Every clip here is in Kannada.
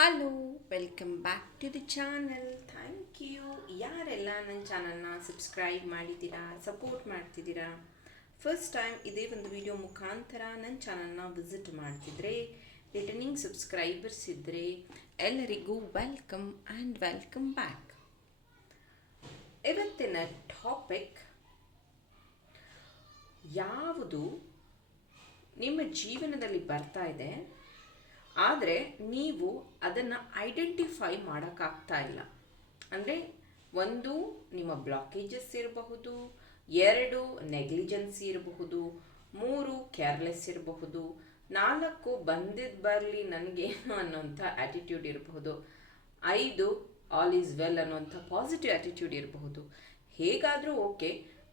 Hello welcome back to the channel thank you ಯಾರೆಲ್ಲ ನನ್ನ ಚಾನಲ್ನ ಸಬ್ಸ್ಕ್ರೈಬ್ ಮಾಡಿದ್ದೀರಾ ಸಪೋರ್ಟ್ ಮಾಡ್ತಿದ್ದೀರಾ? ಫಸ್ಟ್ ಟೈಮ್ ಇದೇ ಒಂದು ವಿಡಿಯೋ ಮುಖಾಂತರ ನನ್ನ ಚಾನಲ್ನ ವಿಸಿಟ್ ಮಾಡ್ತಿದ್ರೆ ರಿಟರ್ನಿಂಗ್ ಸಬ್ಸ್ಕ್ರೈಬರ್ಸ್ ಇದ್ದರೆ ಎಲ್ಲರಿಗೂ ವೆಲ್ಕಮ್ ಆ್ಯಂಡ್ ವೆಲ್ಕಮ್ ಬ್ಯಾಕ್ ಇವತ್ತಿನ ಟಾಪಿಕ್ ಯಾವುದು? ನಿಮ್ಮ ಜೀವನದಲ್ಲಿ ಬರ್ತಾ ಇದೆ. ಆದರೆ ನೀವು ಅದನ್ನು ಐಡೆಂಟಿಫೈ ಮಾಡೋಕ್ಕಾಗ್ತಾ ಇಲ್ಲ. ಅಂದರೆ ಒಂದು, ನಿಮ್ಮ ಬ್ಲಾಕೇಜಸ್ ಇರಬಹುದು, ಎರಡು ನೆಗ್ಲಿಜೆನ್ಸಿ ಇರಬಹುದು, ಮೂರು ಕೇರ್ಲೆಸ್ ಇರಬಹುದು, ನಾಲ್ಕು ಬಂದಿದ್ದು ಬರಲಿ ನನಗೇನು ಅನ್ನೋಂಥ ಆ್ಯಟಿಟ್ಯೂಡ್ ಇರಬಹುದು, ಐದು ಆಲ್ ಈಸ್ ವೆಲ್ ಅನ್ನೋಂಥ ಪಾಸಿಟಿವ್ ಆ್ಯಟಿಟ್ಯೂಡ್ ಇರಬಹುದು. ಹೇಗಾದರೂ ಓಕೆ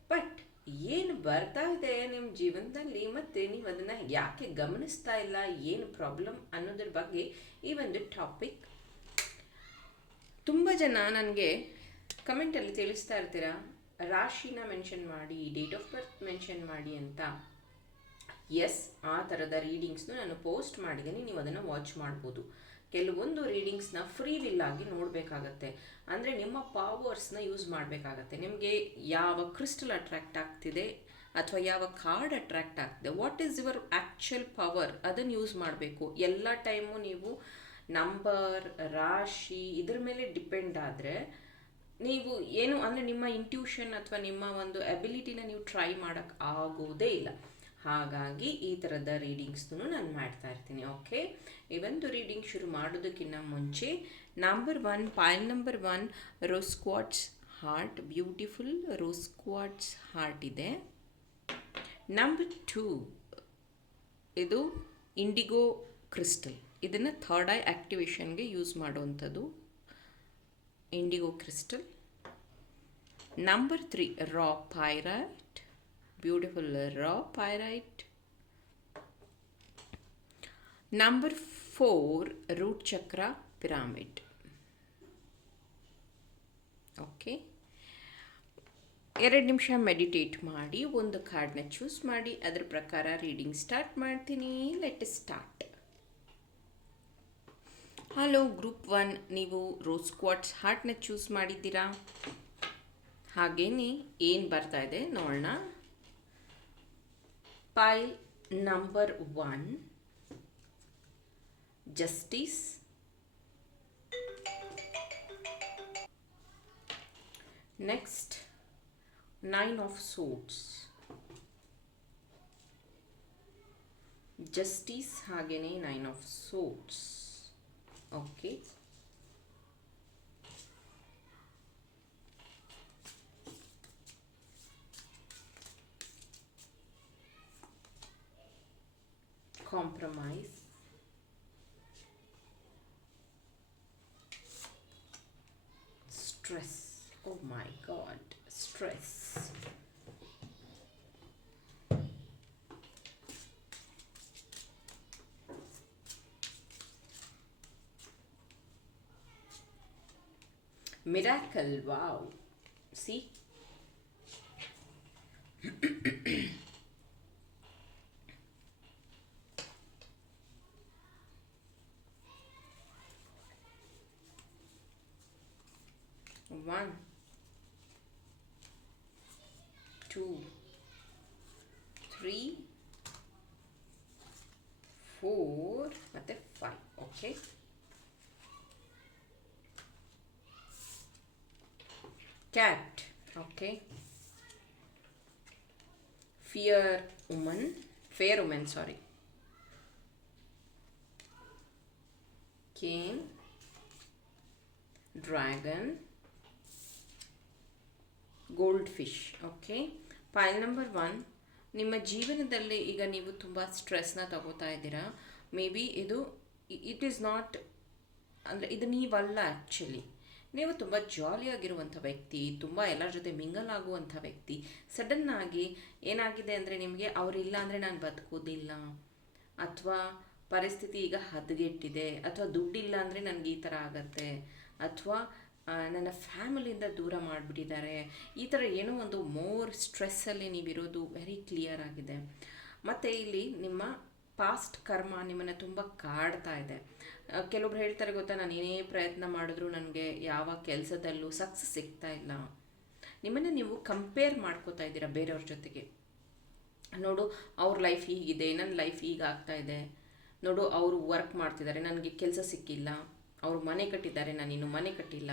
ಬಟ್ ಏನು ಬರ್ತಾ ಇದೆ ನಿಮ್ಮ ಜೀವನದಲ್ಲಿ? ಮತ್ತು ನೀವು ಅದನ್ನು ಯಾಕೆ ಗಮನಿಸ್ತಾ ಇಲ್ಲ? ಏನು ಪ್ರಾಬ್ಲಮ್ ಅನ್ನೋದ್ರ ಬಗ್ಗೆ ಈ ಒಂದು ಟಾಪಿಕ್ ತುಂಬ ಜನ ನನಗೆ ಕಮೆಂಟಲ್ಲಿ ತಿಳಿಸ್ತಾ ಇರ್ತೀರಾ? ರಾಶಿನ ಮೆನ್ಷನ್ ಮಾಡಿ ಡೇಟ್ ಆಫ್ ಬರ್ತ್ ಮೆನ್ಷನ್ ಮಾಡಿ ಅಂತ. ಎಸ್ ಆ ಥರದ ರೀಡಿಂಗ್ಸ್ನು ನಾನು ಪೋಸ್ಟ್ ಮಾಡಿದ್ದೀನಿ. ನೀವು ಅದನ್ನು ವಾಚ್ ಮಾಡ್ಬೋದು. ಕೆಲವೊಂದು ರೀಡಿಂಗ್ಸ್ನ ಫ್ರೀ ವಿಲ್ ಆಗಿ ನೋಡಬೇಕಾಗತ್ತೆ. ಅಂದರೆ ನಿಮ್ಮ ಪವರ್ಸ್ನ ಯೂಸ್ ಮಾಡಬೇಕಾಗತ್ತೆ. ನಿಮಗೆ ಯಾವ ಕ್ರಿಸ್ಟಲ್ ಅಟ್ರಾಕ್ಟ್ ಆಗ್ತಿದೆ ಅಥವಾ ಯಾವ ಕಾರ್ಡ್ ಅಟ್ರ್ಯಾಕ್ಟ್ ಆಗ್ತಿದೆ, what is your actual power ಅದನ್ನು ಯೂಸ್ ಮಾಡಬೇಕು. ಎಲ್ಲ ಟೈಮು ನೀವು ನಂಬರ್, ರಾಶಿ ಇದ್ರ ಮೇಲೆ ಡಿಪೆಂಡ್ ಆದರೆ ನೀವು ಏನು ಅಂದರೆ ನಿಮ್ಮ ಇಂಟ್ಯೂಷನ್ ಅಥವಾ ನಿಮ್ಮ ಒಂದು ಅಬಿಲಿಟಿನ ನೀವು ಟ್ರೈ ಮಾಡೋಕ್ಕೆ ಆಗೋದೇ ಇಲ್ಲ. ಹಾಗಾಗಿ ಈ ಥರದ ರೀಡಿಂಗ್ಸ್ನೂ ನಾನು ಮಾಡ್ತಾ ಇರ್ತೀನಿ, ಓಕೆ? ಈ ಒಂದು ರೀಡಿಂಗ್ ಶುರು ಮಾಡೋದಕ್ಕಿಂತ ಮುಂಚೆ, number one pile number one rose quartz heart, beautiful rose quartz heart ಇದೆ. ನಂಬರ್ ಟೂ, ಇದು ಇಂಡಿಗೋ ಕ್ರಿಸ್ಟಲ್. ಇದನ್ನು ಥರ್ಡ್ ಐ ಆ್ಯಕ್ಟಿವೇಶನ್ಗೆ ಯೂಸ್ ಮಾಡುವಂಥದ್ದು indigo crystal. Number three, raw pyrite. Beautiful raw pyrite number four root chakra pyramid okay ಎರಡು ನಿಮಿಷ ಮೆಡಿಟೇಟ್ ಮಾಡಿ, ಒಂದು ಕಾರ್ಡ್ನ ಚೂಸ್ ಮಾಡಿ, ಅದರ ಪ್ರಕಾರ ರೀಡಿಂಗ್ ಸ್ಟಾರ್ಟ್ ಮಾಡ್ತೀನಿ. Let start hello group one ನೀವು ರೋಸ್ ಕ್ವಾಟ್ಸ್ ಹಾರ್ಟ್ನ ಚೂಸ್ ಮಾಡಿದ್ದೀರಾ? ಹಾಗೇನೆ, ಏನು ಬರ್ತಾ ಇದೆ ನೋಡೋಣ. pile number 1 justice. Next 9 of swords. Justice hagene 9 of swords. Okay. Compromise stress. Oh my god. Stress. Miracle wow. See cat. Okay. Fear woman. Fair woman, sorry. King. Dragon. Fish okay pile number one ನಿಮ್ಮ ಜೀವನದಲ್ಲಿ ಈಗ ನೀವು ತುಂಬ ಸ್ಟ್ರೆಸ್ನ ತಗೋತಾ ಇದ್ದೀರಾ? ಮೇ ಬಿ ಇದು ಇಟ್ ಈಸ್ ನಾಟ್ ಅಂದರೆ ಇದು ನೀವಲ್ಲ ಆ್ಯಕ್ಚುಲಿ ನೀವು ತುಂಬ ಜಾಲಿಯಾಗಿರುವಂಥ ವ್ಯಕ್ತಿ, ತುಂಬ ಎಲ್ಲರ ಜೊತೆ ಮಿಂಗಲ್ ಆಗುವಂಥ ವ್ಯಕ್ತಿ ಸಡನ್ನಾಗಿ ಏನಾಗಿದೆ ಅಂದರೆ ನಿಮಗೆ ಅವರಿಲ್ಲ ಅಂದರೆ ನಾನು ಬದುಕೋದಿಲ್ಲ ಅಥವಾ ಪರಿಸ್ಥಿತಿ ಈಗ ಹದಗೆಟ್ಟಿದೆ, ಅಥವಾ ದುಡ್ಡಿಲ್ಲ ಅಂದರೆ ನನಗೆ ಈ ಥರ ಆಗತ್ತೆ, ಅಥವಾ ನನ್ನ ಫ್ಯಾಮಿಲಿಯಿಂದ ದೂರ ಮಾಡಿಬಿಟ್ಟಿದ್ದಾರೆ. ಈ ಥರ ಏನೋ ಒಂದು ಮೋರ್ ಸ್ಟ್ರೆಸ್ಸಲ್ಲಿ ನೀವಿರೋದು ವೆರಿ ಕ್ಲಿಯರ್ ಆಗಿದೆ. ಮತ್ತು ಇಲ್ಲಿ ನಿಮ್ಮ ಪಾಸ್ಟ್ ಕರ್ಮ ನಿಮ್ಮನ್ನು ತುಂಬ ಕಾಡ್ತಾ ಇದೆ. ಕೆಲವೊಬ್ರು ಹೇಳ್ತಾರೆ ಗೊತ್ತಾ, ನಾನು ಏನೇ ಪ್ರಯತ್ನ ಮಾಡಿದ್ರು ನನಗೆ ಯಾವ ಕೆಲಸದಲ್ಲೂ ಸಕ್ಸಸ್ ಸಿಗ್ತಾ ಇಲ್ಲ. ನಿಮ್ಮನ್ನು ನೀವು ಕಂಪೇರ್ ಮಾಡ್ಕೋತಾ ಇದ್ದೀರಾ ಬೇರೆಯವ್ರ ಜೊತೆಗೆ? ನೋಡು, ಅವ್ರ ಲೈಫ್ ಹೀಗಿದೆ ನನ್ನ ಲೈಫ್ ಈಗ ಆಗ್ತಾ ಇದೆ. ನೋಡು, ಅವರು ವರ್ಕ್ ಮಾಡ್ತಿದ್ದಾರೆ, ನನಗೆ ಕೆಲಸ ಸಿಕ್ಕಿಲ್ಲ. ಅವರು ಮನೆ ಕಟ್ಟಿದ್ದಾರೆ, ನಾನು ಇನ್ನು ಮನೆ ಕಟ್ಟಿಲ್ಲ.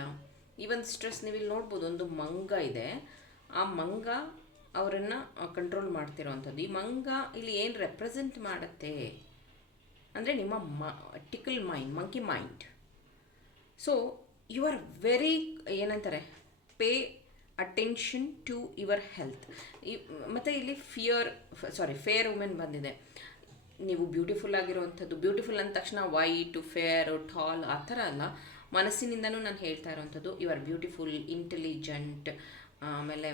ಈ ಒಂದು ಸ್ಟ್ರೆಸ್ ನೀವು ಇಲ್ಲಿ ನೋಡ್ಬೋದು, ಒಂದು ಮಂಗ ಇದೆ. ಆ ಮಂಗ ಅವರನ್ನು ಕಂಟ್ರೋಲ್ ಮಾಡ್ತಿರೋವಂಥದ್ದು ಈ ಮಂಗ ಇಲ್ಲಿ ಏನು ರೆಪ್ರೆಸೆಂಟ್ ಮಾಡುತ್ತೆ? ಅಂದರೆ ನಿಮ್ಮ ಮ, ಟಿಕಲ್ mind, monkey mind. So you are very ಏನಂತಾರೆ? Pay attention to your health ಮತ್ತು ಇಲ್ಲಿ ಫಿಯರ್ ಸಾರಿ ಫೇರ್ ವುಮೆನ್ ಬಂದಿದೆ. ನೀವು ಬ್ಯೂಟಿಫುಲ್ ಆಗಿರುವಂಥದ್ದು ಬ್ಯೂಟಿಫುಲ್ ಅಂದ ತಕ್ಷಣ ವೈಟು ಫೇರ್ ಟಾಲ್ ಆ ಥರ ಅಲ್ಲ. ಮನಸ್ಸಿನಿಂದನೂ ನಾನು ಹೇಳ್ತಾ ಇರೋವಂಥದ್ದು ಯು ಆರ್ ಬ್ಯೂಟಿಫುಲ್ ಇಂಟೆಲಿಜೆಂಟ್ ಆಮೇಲೆ,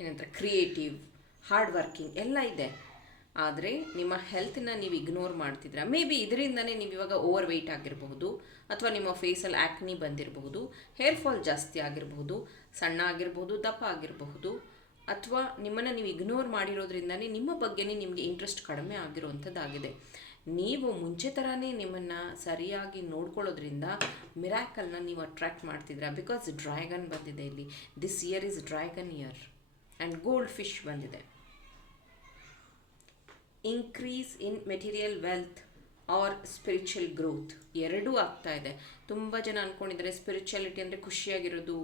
ಏನಂತಾರೆ? ಕ್ರಿಯೇಟಿವ್ ಹಾರ್ಡ್ ವರ್ಕಿಂಗ್ ಎಲ್ಲ ಇದೆ. ಆದರೆ ನಿಮ್ಮ ಹೆಲ್ತನ್ನ ನೀವು ಇಗ್ನೋರ್ ಮಾಡ್ತಿದ್ರ ಮೇ ಬಿ ಇದರಿಂದನೇ ನೀವು ಇವಾಗ ಓವರ್ ವೆಯ್ಟ್ ಆಗಿರಬಹುದು, ಅಥವಾ ನಿಮ್ಮ ಫೇಸಲ್ಲಿ ಆ್ಯಕ್ನಿ ಬಂದಿರಬಹುದು ಹೇರ್ ಫಾಲ್ ಜಾಸ್ತಿ ಆಗಿರಬಹುದು, ಸಣ್ಣ ಆಗಿರಬಹುದು, ದಪ್ಪ ಆಗಿರಬಹುದು, ಅಥವಾ ನಿಮ್ಮನ್ನು ನೀವು ಇಗ್ನೋರ್ ಮಾಡಿರೋದ್ರಿಂದನೇ ನಿಮ್ಮ ಬಗ್ಗೆನೇ ನಿಮಗೆ ಇಂಟ್ರೆಸ್ಟ್ ಕಡಿಮೆ ಆಗಿರುವಂಥದ್ದಾಗಿದೆ ನೀವು ಮುಂಚೆ ಥರನೇ ನಿಮ್ಮನ್ನು ಸರಿಯಾಗಿ ನೋಡ್ಕೊಳ್ಳೋದ್ರಿಂದ ಮಿರಾಕಲ್ನ ನೀವು ಅಟ್ರ್ಯಾಕ್ಟ್ ಮಾಡ್ತಿದ್ರ ಬಿಕಾಸ್ ಡ್ರ್ಯಾಗನ್ ಬಂದಿದೆ ಇಲ್ಲಿ. This year is dragon year and gold fish ಬಂದಿದೆ. Increase in material wealth or spiritual growth ಎರಡೂ ಆಗ್ತಾ ಇದೆ. ತುಂಬ ಜನ ಅಂದ್ಕೊಂಡಿದ್ದಾರೆ ಸ್ಪಿರಿಚುಯಾಲಿಟಿ ಅಂದರೆ ಖುಷಿಯಾಗಿರೋದು,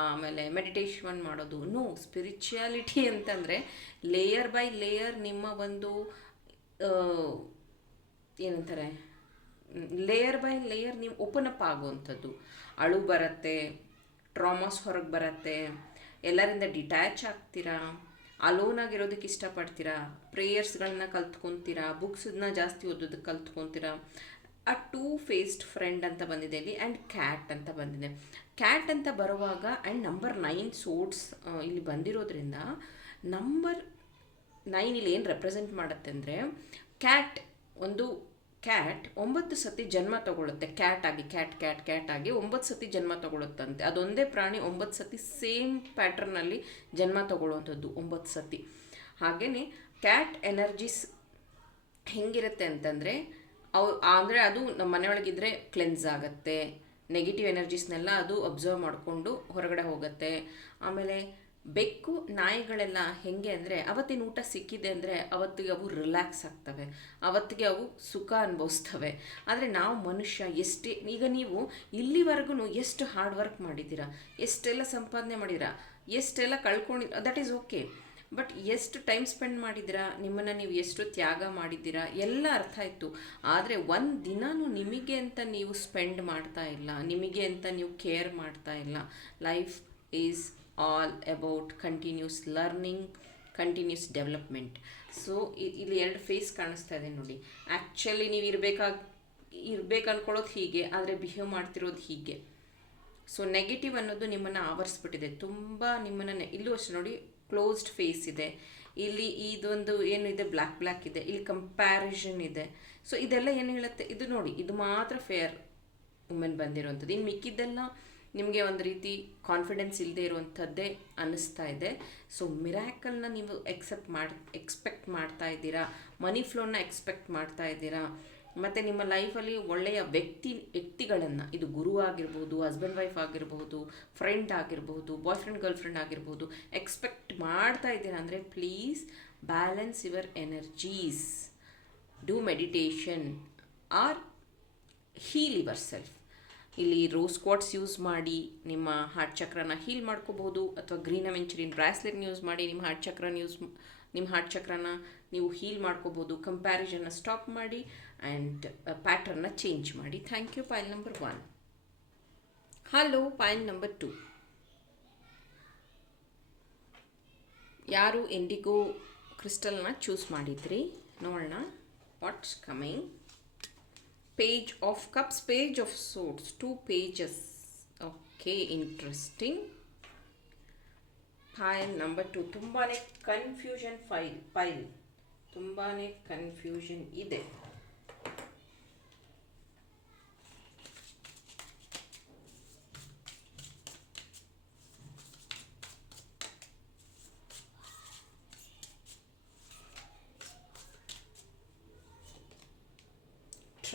ಆಮೇಲೆ ಮೆಡಿಟೇಷನ್ ಮಾಡೋದು. ನೋ ಸ್ಪಿರಿಚುಯಾಲಿಟಿ ಅಂತಂದರೆ ಲೇಯರ್ ಬೈ ಲೇಯರ್ ನಿಮ್ಮ ಒಂದು ಏನಂತಾರೆ ಲೇಯರ್ ಬೈ ಲೇಯರ್ ನೀವು ಓಪನ್ ಅಪ್ ಆಗುವಂಥದ್ದು. ಅಳು ಬರುತ್ತೆ ಟ್ರಾಮಾಸ್ ಹೊರಗೆ ಬರುತ್ತೆ, ಎಲ್ಲರಿಂದ ಡಿಟ್ಯಾಚ್ ಆಗ್ತೀರಾ? ಅಲೋನ್ ಆಗಿರೋದಕ್ಕೆ ಇಷ್ಟಪಡ್ತೀರಾ ಪ್ರೇಯರ್ಸ್ಗಳನ್ನ ಕಲ್ತ್ಕೊತೀರಾ? ಬುಕ್ಸನ್ನ ಜಾಸ್ತಿ ಓದೋದಕ್ಕೆ ಕಲ್ತ್ಕೊತೀರಾ? ಅ ಟೂ ಫೇಸ್ಡ್ ಫ್ರೆಂಡ್ ಅಂತ ಬಂದಿದೆ ಇಲ್ಲಿ ಆ್ಯಂಡ್ ಕ್ಯಾಟ್ ಅಂತ ಬಂದಿದೆ. ಕ್ಯಾಟ್ ಅಂತ ಬರುವಾಗ ಆ್ಯಂಡ್ ನಂಬರ್ ನೈನ್ ಸೋಟ್ಸ್ ಇಲ್ಲಿ ಬಂದಿರೋದ್ರಿಂದ ನಂಬರ್ ನೈನ್ ಇಲ್ಲಿ ಏನು ರೆಪ್ರೆಸೆಂಟ್ ಮಾಡುತ್ತೆ ಅಂದರೆ ಕ್ಯಾಟ್ ಒಂದು ಕ್ಯಾಟ್ ಒಂಬತ್ತು ಸತಿ ಜನ್ಮ ತಗೊಳುತ್ತೆ. ಕ್ಯಾಟ್ ಆಗಿ ಕ್ಯಾಟ್ ಕ್ಯಾಟ್ ಕ್ಯಾಟ್ ಆಗಿ ಒಂಬತ್ತು ಸತಿ ಜನ್ಮ ತಗೊಳುತ್ತಂತೆ. ಅದೊಂದೇ ಪ್ರಾಣಿ ಒಂಬತ್ತು ಸತಿ ಸೇಮ್ ಪ್ಯಾಟ್ರನ್ನಲ್ಲಿ ಜನ್ಮ ತಗೊಳ್ಳುವಂಥದ್ದು ಒಂಬತ್ತು ಸತಿ. ಹಾಗೆಯೇ ಕ್ಯಾಟ್ ಎನರ್ಜೀಸ್ ಹೆಂಗಿರುತ್ತೆ ಅಂತಂದರೆ, ಅವು ಅಂದರೆ ಅದು ನಮ್ಮ ಮನೆಯೊಳಗಿದ್ರೆ ಕ್ಲೆನ್ಸ್ ಆಗುತ್ತೆ. ನೆಗೆಟಿವ್ ಎನರ್ಜೀಸ್ನೆಲ್ಲ ಅದು ಅಬ್ಸರ್ವ್ ಮಾಡಿಕೊಂಡು ಹೊರಗಡೆ ಹೋಗುತ್ತೆ. ಆಮೇಲೆ ಬೆಕ್ಕು ನಾಯಿಗಳೆಲ್ಲ ಹೆಂಗೆ ಅಂದರೆ ಅವತ್ತಿನ ಊಟ ಸಿಕ್ಕಿದೆ ಅಂದರೆ ಅವತ್ತಿಗೆ ಅವು ರಿಲ್ಯಾಕ್ಸ್ ಆಗ್ತವೆ. ಅವತ್ತಿಗೆ ಅವು ಸುಖ ಅನುಭವಿಸ್ತವೆ. ಆದರೆ ನಾವು ಮನುಷ್ಯ ಎಷ್ಟೇ, ಈಗ ನೀವು ಇಲ್ಲಿವರೆಗೂ ಎಷ್ಟು ಹಾರ್ಡ್ ವರ್ಕ್ ಮಾಡಿದ್ದೀರಾ ಎಷ್ಟೆಲ್ಲ ಸಂಪಾದನೆ ಮಾಡಿದ್ದೀರಾ ಎಷ್ಟೆಲ್ಲ ಕಳ್ಕೊಂಡು ದಟ್ ಈಸ್ ಓಕೆ ಬಟ್ ಎಷ್ಟು ಟೈಮ್ ಸ್ಪೆಂಡ್ ಮಾಡಿದ್ದೀರಾ ನಿಮ್ಮನ್ನು ನೀವು ಎಷ್ಟು ತ್ಯಾಗ ಮಾಡಿದ್ದೀರಾ ಎಲ್ಲ ಅರ್ಥ ಆಯಿತು. ಆದರೆ ಒಂದು ದಿನಾನು ನಿಮಗೆ ಅಂತ ನೀವು ಸ್ಪೆಂಡ್ ಮಾಡ್ತಾ ಇಲ್ಲ. ನಿಮಗೆ ಅಂತ ನೀವು ಕೇರ್ ಮಾಡ್ತಾ ಇಲ್ಲ. Life is all about continuous learning continuous development so ಇಲ್ಲಿ ಎರಡು ಫೇಸ್ ಕಾಣಿಸ್ತಾ ಇದೆ ನೋಡಿ. ಆ್ಯಕ್ಚುಲಿ ನೀವು ಇರಬೇಕಾಗಿ ಇರ್ಬೇಕು ಅನ್ಕೊಳ್ಳೋದು ಹೀಗೆ, ಆದರೆ ಬಿಹೇವ್ ಮಾಡ್ತಿರೋದು ಹೀಗೆ. ಸೊ ನೆಗೆಟಿವ್ ಅನ್ನೋದು ನಿಮ್ಮನ್ನು ಆವರಿಸ್ಬಿಟ್ಟಿದೆ. ತುಂಬ ನಿಮ್ಮನ್ನು ಇಲ್ಲೂ ಅಷ್ಟು ನೋಡಿ ಕ್ಲೋಸ್ಡ್ ಫೇಸ್ ಇದೆ. ಇಲ್ಲಿ ಇದೊಂದು ಏನು ಇದೆ ಬ್ಲ್ಯಾಕ್ ಬ್ಲ್ಯಾಕ್ ಇದೆ. ಇಲ್ಲಿ ಕಂಪ್ಯಾರಿಷನ್ ಇದೆ. ಸೊ ಇದೆಲ್ಲ ಏನು ಹೇಳುತ್ತೆ? ಇದು ನೋಡಿ, ಇದು ಮಾತ್ರ ಫೇರ್ ವುಮೆನ್ ಬಂದಿರುವಂಥದ್ದು ಇನ್ನು ಮಿಕ್ಕಿದ್ದೆಲ್ಲ ನಿಮಗೆ ಒಂದು ರೀತಿ ಕಾನ್ಫಿಡೆನ್ಸ್ ಇಲ್ಲದೆ ಇರುವಂಥದ್ದೇ ಅನ್ನಿಸ್ತಾ ಇದೆ. ಸೊ ಮಿರಾಕಲ್ನ ನೀವು ಎಕ್ಸೆಪ್ಟ್ ಮಾಡಿ ಎಕ್ಸ್ಪೆಕ್ಟ್ ಮಾಡ್ತಾ ಇದ್ದೀರಾ? ಮನಿ ಫ್ಲೋನ ಎಕ್ಸ್ಪೆಕ್ಟ್ ಮಾಡ್ತಾ ಇದ್ದೀರಾ? ಮತ್ತು ನಿಮ್ಮ ಲೈಫಲ್ಲಿ ಒಳ್ಳೆಯ ವ್ಯಕ್ತಿ, ವ್ಯಕ್ತಿಗಳನ್ನು, ಇದು ಗುರು ಆಗಿರ್ಬೋದು ಹಸ್ಬೆಂಡ್ ವೈಫ್ ಆಗಿರ್ಬೋದು ಫ್ರೆಂಡ್ ಆಗಿರ್ಬೋದು ಬಾಯ್ ಫ್ರೆಂಡ್ ಗರ್ಲ್ ಫ್ರೆಂಡ್ ಆಗಿರ್ಬೋದು ಎಕ್ಸ್ಪೆಕ್ಟ್ ಮಾಡ್ತಾ ಇದ್ದೀರಾ ಅಂದರೆ please balance your energies do meditation or heal yourself ಇಲ್ಲಿ ರೋಸ್ ಕ್ವಾಟ್ಸ್ ಯೂಸ್ ಮಾಡಿ ನಿಮ್ಮ ಹಾರ್ಟ್ ಚಕ್ರನ ಹೀಲ್ ಮಾಡ್ಕೋಬಹುದು ಅಥವಾ ಗ್ರೀನ್ ಅವೆಂಚರಿನ್ ಬ್ರಾಸ್ಲೆಟ್ನ ಯೂಸ್ ಮಾಡಿ ನಿಮ್ಮ ಹಾರ್ಟ್ ಚಕ್ರನ ಯೂಸ್ ನಿಮ್ಮ ಹಾರ್ಟ್ ಚಕ್ರನ ನೀವು ಹೀಲ್ ಮಾಡ್ಕೋಬೋದು ಕಂಪ್ಯಾರಿಸನ್ನ ಸ್ಟಾಪ್ ಮಾಡಿ ಆ್ಯಂಡ್ ಪ್ಯಾಟ್ರನ್ನ ಚೇಂಜ್ ಮಾಡಿ. Thank you pile number one hello pile number two ಯಾರು ಎಂಡಿಗೋ ಕ್ರಿಸ್ಟಲ್ನ ಚೂಸ್ ಮಾಡಿದ್ರಿ? ನೋಡೋಣ. What's coming page of cups page of swords two pages okay interesting file number two ತುಂಬಾ ಕನ್ಫ್ಯೂಷನ್ ಫೈಲ್ ಫೈಲ್ ತುಂಬಾ ಕನ್ಫ್ಯೂಷನ್ ಇದೆ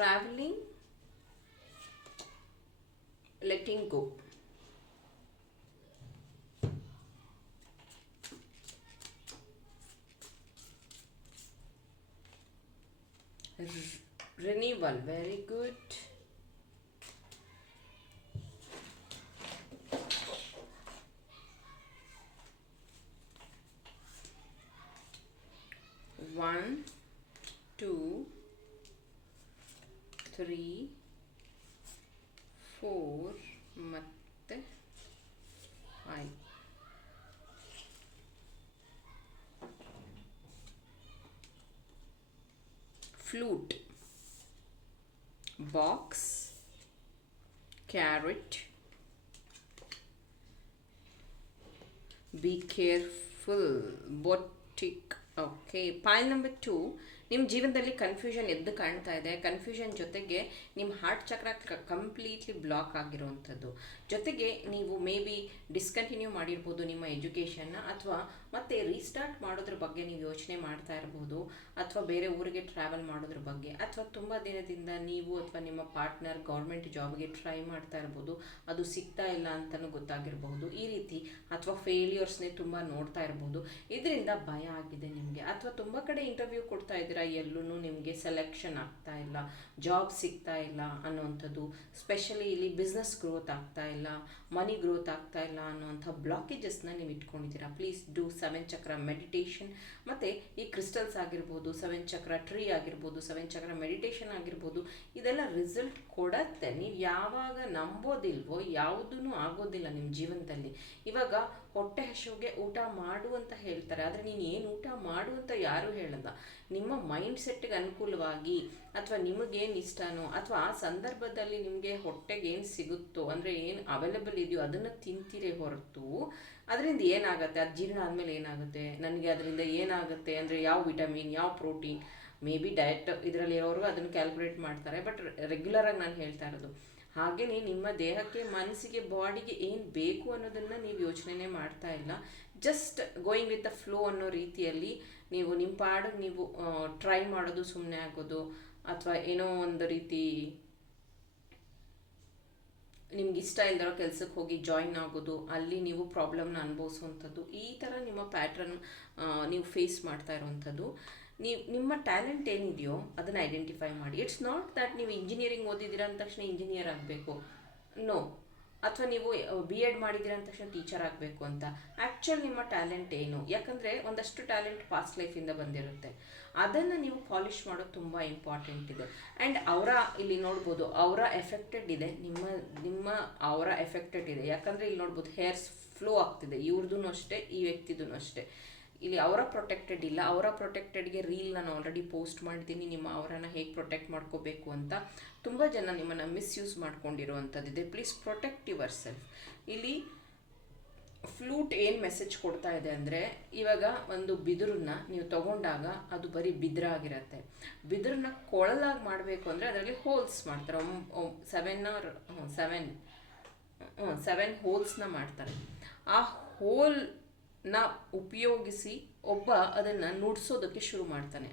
traveling? Letting go. Renewal very good three four ಮತ್ತು five flute box carrot be careful boutique okay Payal number two ನಿಮ್ಮ ಜೀವನದಲ್ಲಿ ಕನ್ಫ್ಯೂಷನ್ ಎದ್ದು ಕಾಣ್ತಾ ಇದೆ. ಕನ್ಫ್ಯೂಷನ್ ಜೊತೆಗೆ ನಿಮ್ಮ ಹಾರ್ಟ್ ಚಕ್ರ ಕಂಪ್ಲೀಟ್ಲಿ ಬ್ಲಾಕ್ ಆಗಿರುವಂಥದ್ದು. ಜೊತೆಗೆ ನೀವು ಮೇ ಬಿ ಡಿಸ್ಕಂಟಿನ್ಯೂ ಮಾಡಿರ್ಬೋದು ನಿಮ್ಮ ಎಜುಕೇಷನ್ನ ಅಥವಾ ಮತ್ತೆ ರೀಸ್ಟಾರ್ಟ್ ಮಾಡೋದ್ರ ಬಗ್ಗೆ ನೀವು ಯೋಚನೆ ಮಾಡ್ತಾ ಇರ್ಬೋದು, ಅಥವಾ ಬೇರೆ ಊರಿಗೆ ಟ್ರಾವೆಲ್ ಮಾಡೋದ್ರ ಬಗ್ಗೆ, ಅಥವಾ ತುಂಬ ದಿನದಿಂದ ನೀವು ಅಥವಾ ನಿಮ್ಮ ಪಾರ್ಟ್ನರ್ ಗೌರ್ಮೆಂಟ್ ಜಾಬ್ಗೆ ಟ್ರೈ ಮಾಡ್ತಾ ಇರ್ಬೋದು, ಅದು ಸಿಗ್ತಾ ಇಲ್ಲ ಅಂತಲೂ ಗೊತ್ತಾಗಿರಬಹುದು. ಈ ರೀತಿ ಅಥವಾ ಫೇಲ್ಯೂರ್ಸ್ನೇ ತುಂಬ ನೋಡ್ತಾ ಇರ್ಬೋದು. ಇದರಿಂದ ಭಯ ಆಗಿದೆ ನಿಮಗೆ. ಅಥವಾ ತುಂಬ ಕಡೆ ಇಂಟರ್ವ್ಯೂ ಕೊಡ್ತಾ ಇದ್ದೀರಾ ಎಲ್ಲೂ ನಿಮಗೆ ಸೆಲೆಕ್ಷನ್ ಆಗ್ತಾ ಇಲ್ಲ ಜಾಬ್ ಸಿಗ್ತಾ ಇಲ್ಲ ಅನ್ನೋವಂಥದ್ದು. ಸ್ಪೆಷಲಿ ಇಲ್ಲಿ ಬಿಸ್ನೆಸ್ ಗ್ರೋತ್ ಆಗ್ತಾ ಇಲ್ಲ ಮನಿ ಗ್ರೋತ್ ಆಗ್ತಾ ಇಲ್ಲ ಅನ್ನೋವಂಥ ಬ್ಲಾಕೇಜಸ್ನ ನೀವು ಇಟ್ಕೊಂಡಿದ್ದೀರಾ. Please do seven chakra meditation ಮತ್ತು ಈ ಕ್ರಿಸ್ಟಲ್ಸ್ ಆಗಿರ್ಬೋದು ಸೆವೆನ್ ಚಕ್ರ ಟ್ರೀ ಆಗಿರ್ಬೋದು ಸೆವೆನ್ ಚಕ್ರ ಮೆಡಿಟೇಷನ್ ಆಗಿರ್ಬೋದು, ಇದೆಲ್ಲ ರಿಸಲ್ಟ್ ಕೊಡತ್ತೆ. ನೀವು ಯಾವಾಗ ನಂಬೋದಿಲ್ವೋ ಯಾವುದೂ ಆಗೋದಿಲ್ಲ ನಿಮ್ಮ ಜೀವನದಲ್ಲಿ. ಇವಾಗ ಹೊಟ್ಟೆ ಹಸುಗೆ ಊಟ ಮಾಡು ಅಂತ ಹೇಳ್ತಾರೆ. ಆದರೆ ನೀನು ಏನು ಊಟ ಮಾಡು ಅಂತ ಯಾರೂ ಹೇಳಲ್ಲ. ನಿಮ್ಮ ಮೈಂಡ್ ಸೆಟ್ಗೆ ಅನುಕೂಲವಾಗಿ ಅಥವಾ ನಿಮಗೇನು ಇಷ್ಟನೋ ಅಥವಾ ಆ ಸಂದರ್ಭದಲ್ಲಿ ನಿಮಗೆ ಹೊಟ್ಟೆಗೆ ಏನು ಸಿಗುತ್ತೋ ಅಂದರೆ ಏನು ಅವೈಲೇಬಲ್ ಇದೆಯೋ ಅದನ್ನು ತಿಂತೀರಿ ಹೊರತು ಅದರಿಂದ ಏನಾಗುತ್ತೆ? ಅದು ಜೀರ್ಣ ಆದಮೇಲೆ ಏನಾಗುತ್ತೆ? ನನಗೆ ಅದರಿಂದ ಏನಾಗುತ್ತೆ? ಅಂದರೆ ಯಾವ ವಿಟಮಿನ್ ಯಾವ ಪ್ರೋಟೀನ್ ಮೇ ಬಿ ಡಯಟ್ ಇದರಲ್ಲಿ ಇರೋರು ಅದನ್ನು ಕ್ಯಾಲ್ಕುಲೇಟ್ ಮಾಡ್ತಾರೆ. ಬಟ್ ರೆಗ್ಯುಲರಾಗಿ ನಾನು ಹೇಳ್ತಾ ಇರೋದು ಹಾಗೆಯೇ ನಿಮ್ಮ ದೇಹಕ್ಕೆ, ಮನಸ್ಸಿಗೆ, ಬಾಡಿಗೆ ಏನು ಬೇಕು ಅನ್ನೋದನ್ನು ನೀವು ಯೋಚನೆ ಮಾಡ್ತಾ ಇಲ್ಲ. Just going with the flow ಅನ್ನೋ ರೀತಿಯಲ್ಲಿ ನೀವು ನಿಮ್ಮ ಪಾಡಿಗೆ ನೀವು ಟ್ರೈ ಮಾಡೋದು ಸುಮ್ಮನೆ ಆಗೋದು ಅಥವಾ ಏನೋ ಒಂದು ರೀತಿ ನಿಮ್ಗೆ ಇಷ್ಟ ಇಲ್ದಿರೋ ಕೆಲಸಕ್ಕೆ ಹೋಗಿ ಜಾಯಿನ್ ಆಗೋದು, ಅಲ್ಲಿ ನೀವು ಪ್ರಾಬ್ಲಮ್ನ ಅನುಭವಿಸುವಂಥದ್ದು ಈ ಥರ ನಿಮ್ಮ ಪ್ಯಾಟ್ರನ್ ನೀವು ಫೇಸ್ ಮಾಡ್ತಾ ಇರುವಂಥದ್ದು ನೀವು ನಿಮ್ಮ ಟ್ಯಾಲೆಂಟ್ ಏನಿದೆಯೋ ಅದನ್ನು ಐಡೆಂಟಿಫೈ ಮಾಡಿ. ಇಟ್ಸ್ ನಾಟ್ ದ್ಯಾಟ್ ನೀವು ಇಂಜಿನಿಯರಿಂಗ್ ಓದಿದ್ದೀರ ಅಂದ ತಕ್ಷಣ ಇಂಜಿನಿಯರ್ ಆಗಬೇಕು. ನೋ ಅಥವಾ ನೀವು ಬಿ ಎಡ್ ಮಾಡಿದ್ದೀರ ಅಂದ ತಕ್ಷಣ ಟೀಚರ್ ಆಗಬೇಕು ಅಂತ. ಆ್ಯಕ್ಚುಲ್ ನಿಮ್ಮ ಟ್ಯಾಲೆಂಟ್ ಏನು? ಯಾಕಂದರೆ ಒಂದಷ್ಟು ಟ್ಯಾಲೆಂಟ್ ಪಾಸ್ಟ್ ಲೈಫಿಂದ ಬಂದಿರುತ್ತೆ. ಅದನ್ನು ನೀವು ಪಾಲಿಷ್ ಮಾಡೋದು ತುಂಬ ಇಂಪಾರ್ಟೆಂಟ್ ಇದೆ. ಆ್ಯಂಡ್ ಅವರ, ಇಲ್ಲಿ ನೋಡ್ಬೋದು, ಅವರ ಎಫೆಕ್ಟೆಡ್ ಇದೆ. ನಿಮ್ಮ ನಿಮ್ಮ ಅವರ ಎಫೆಕ್ಟೆಡ್ ಇದೆ. ಯಾಕಂದರೆ ಇಲ್ಲಿ ನೋಡ್ಬೋದು ಹೇರ್ಸ್ ಫ್ಲೋ ಆಗ್ತಿದೆ. ಇವ್ರದ್ದು ಅಷ್ಟೇ, ಈ ವ್ಯಕ್ತಿದೂ ಅಷ್ಟೇ. ಇಲ್ಲಿ ಅವರ ಪ್ರೊಟೆಕ್ಟೆಡ್ ಇಲ್ಲ. ಅವರ ಪ್ರೊಟೆಕ್ಟೆಡ್ಗೆ ರೀಲ್ ನಾನು ಆಲ್ರೆಡಿ ಪೋಸ್ಟ್ ಮಾಡಿದ್ದೀನಿ ನಿಮ್ಮ ಅವರನ್ನು ಹೇಗೆ ಪ್ರೊಟೆಕ್ಟ್ ಮಾಡ್ಕೋಬೇಕು ಅಂತ ತುಂಬ ಜನ ನಿಮ್ಮನ್ನು ಮಿಸ್ಯೂಸ್ ಮಾಡ್ಕೊಂಡಿರುವಂಥದ್ದಿದೆ ಪ್ಲೀಸ್ ಪ್ರೊಟೆಕ್ಟ್ ಯುವರ್ ಸೆಲ್ಫ್ ಇಲ್ಲಿ ಫ್ಲೂಟ್ ಏನು ಮೆಸೇಜ್ ಕೊಡ್ತಾ ಇದೆ ಅಂದರೆ, ಇವಾಗ ಒಂದು ಬಿದಿರನ್ನ ನೀವು ತಗೊಂಡಾಗ ಅದು ಬರೀ ಬಿದ್ರ ಆಗಿರತ್ತೆ. ಬಿದಿರನ್ನ ಕೊಳಲಾಗಿ ಮಾಡಬೇಕು ಅಂದರೆ ಅದರಲ್ಲಿ ಹೋಲ್ಸ್ ಮಾಡ್ತಾರೆ. ಸೆವೆನ್ ಆರ್ ಸೆವೆನ್ ಸೆವೆನ್ ಹೋಲ್ಸ್ನ ಮಾಡ್ತಾರೆ. ಆ ಹೋಲ್ನ ಉಪಯೋಗಿಸಿ ಒಬ್ಬ ಅದನ್ನು ನುಡ್ಸೋದಕ್ಕೆ ಶುರು ಮಾಡ್ತಾನೆ.